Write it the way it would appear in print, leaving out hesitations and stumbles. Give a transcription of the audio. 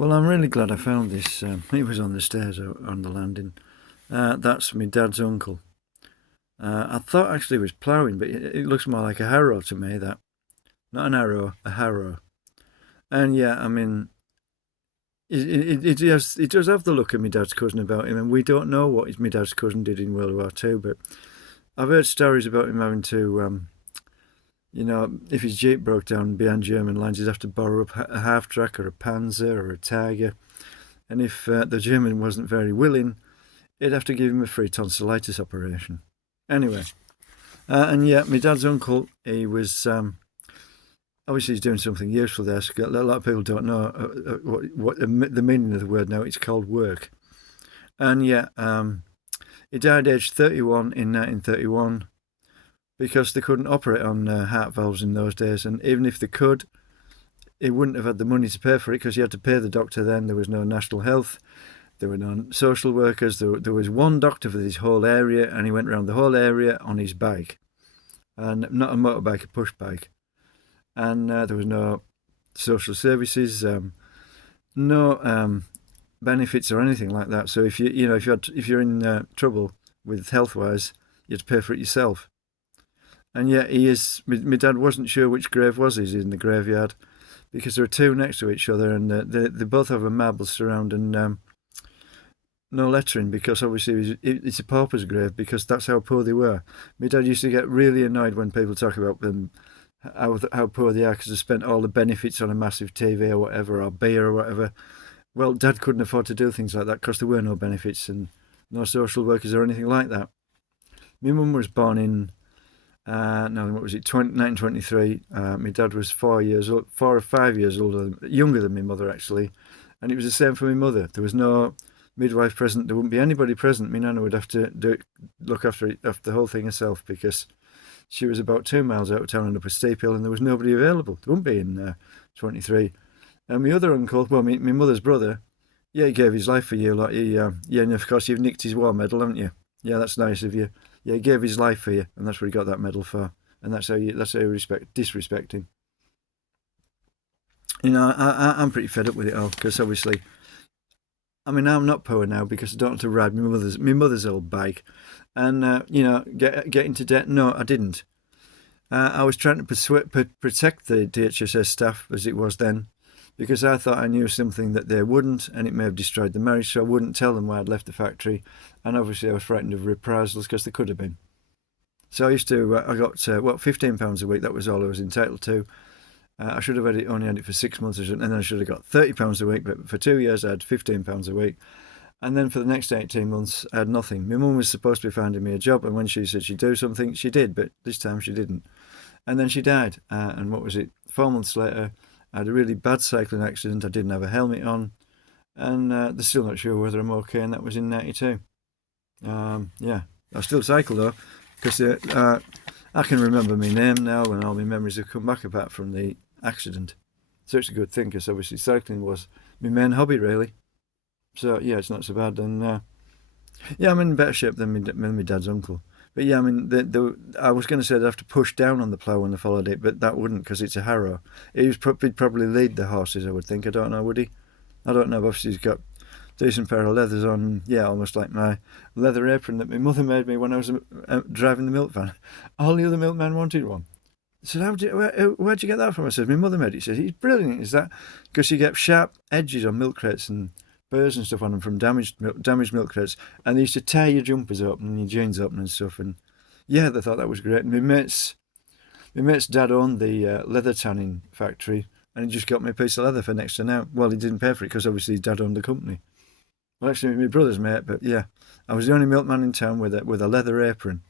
Well, I'm really glad I found this. He was on the stairs on the landing. That's my dad's uncle. I thought actually he was ploughing, but it looks more like a harrow to me. That not an arrow, a harrow. And yeah, I mean, it does have the look of my dad's cousin about him, and we don't know what my dad's cousin did in World War Two, but I've heard stories about him having to, if his jeep broke down behind German lines, he'd have to borrow a half track or a Panzer or a Tiger, and if the German wasn't very willing, he'd have to give him a free tonsillitis operation. Anyway, and yeah, my dad's uncle, he was obviously he's doing something useful there. So a lot of people don't know what the meaning of the word now. It's called work, and yeah, he died aged 31 in 1931 because they couldn't operate on heart valves in those days, and even if they could, he wouldn't have had the money to pay for it because you had to pay the doctor then. There was no national health. There were no social workers. There was one doctor for this whole area, and he went around the whole area on his bike, and not a motorbike, a push bike. And there was no social services, no benefits or anything like that. So if you're in trouble with health wise, you had to pay for it yourself. And yet he is. My dad wasn't sure which grave was his in the graveyard because there are two next to each other, and they both have a marble surround and no lettering because obviously it's a pauper's grave because that's how poor they were. My dad used to get really annoyed when people talk about them, how poor they are because they spent all the benefits on a massive TV or whatever, or beer or whatever. Well, Dad couldn't afford to do things like that because there were no benefits and no social workers or anything like that. My mum was born in, no, what was it, 1923. My dad was 4 or 5 years younger than my mother actually, and it was the same for my mother. There was no midwife present. There wouldn't be anybody present. My nana would have to look after the whole thing herself because she was about 2 miles out of town and up a steep hill, and there was nobody available. There wouldn't be in 23. And my other uncle, well, my mother's brother, yeah, he gave his life for you. Like yeah, and of course you've nicked his war medal, haven't you? Yeah, that's nice of you. Yeah, he gave his life for you, and that's what he got that medal for. And that's how you disrespect him. I'm pretty fed up with it all because obviously, I mean, I'm not poor now because I don't have to ride my mother's old bike, and get into debt. No, I didn't. I was trying to protect the DHSS staff as it was then, because I thought I knew something that they wouldn't, and it may have destroyed the marriage, so I wouldn't tell them why I'd left the factory, and obviously I was frightened of reprisals because there could have been. So I got £15 a week. That was all I was entitled to. I should have only had it for 6 months, and then I should have got £30 a week. But for 2 years, I had £15 a week, and then for the next 18 months, I had nothing. My mum was supposed to be finding me a job, and when she said she'd do something, she did. But this time she didn't, and then she died. And what was it? 4 months later, I had a really bad cycling accident. I didn't have a helmet on, and they're still not sure whether I'm okay. And that was in '92. Yeah, I still cycle though, because I can remember my name now, and all my memories have come back apart from the accident. So it's a good thing, because obviously cycling was my main hobby, really. So yeah, it's not so bad, and yeah, I'm in better shape than my dad's uncle. But yeah, I mean, I was going to say they'd have to push down on the plough when they followed it, but that wouldn't because it's a harrow. He'd probably lead the horses, I would think. I don't know, would he? I don't know. But obviously, he's got a decent pair of leathers on. Yeah, almost like my leather apron that my mother made me when I was driving the milk van. All the other milkmen wanted one. I said, where'd you get that from? I said, my mother made it. She said, it's brilliant. Is that because you get sharp edges on milk crates and burrs and stuff on them from damaged milk crates, and they used to tear your jumpers open and your jeans open and stuff, and yeah, they thought that was great. And my mate's dad owned the leather tanning factory, and he just got me a piece of leather for next to now. Well, he didn't pay for it because obviously his dad owned the company. Well, actually my brother's mate, but yeah, I was the only milkman in town with a leather apron.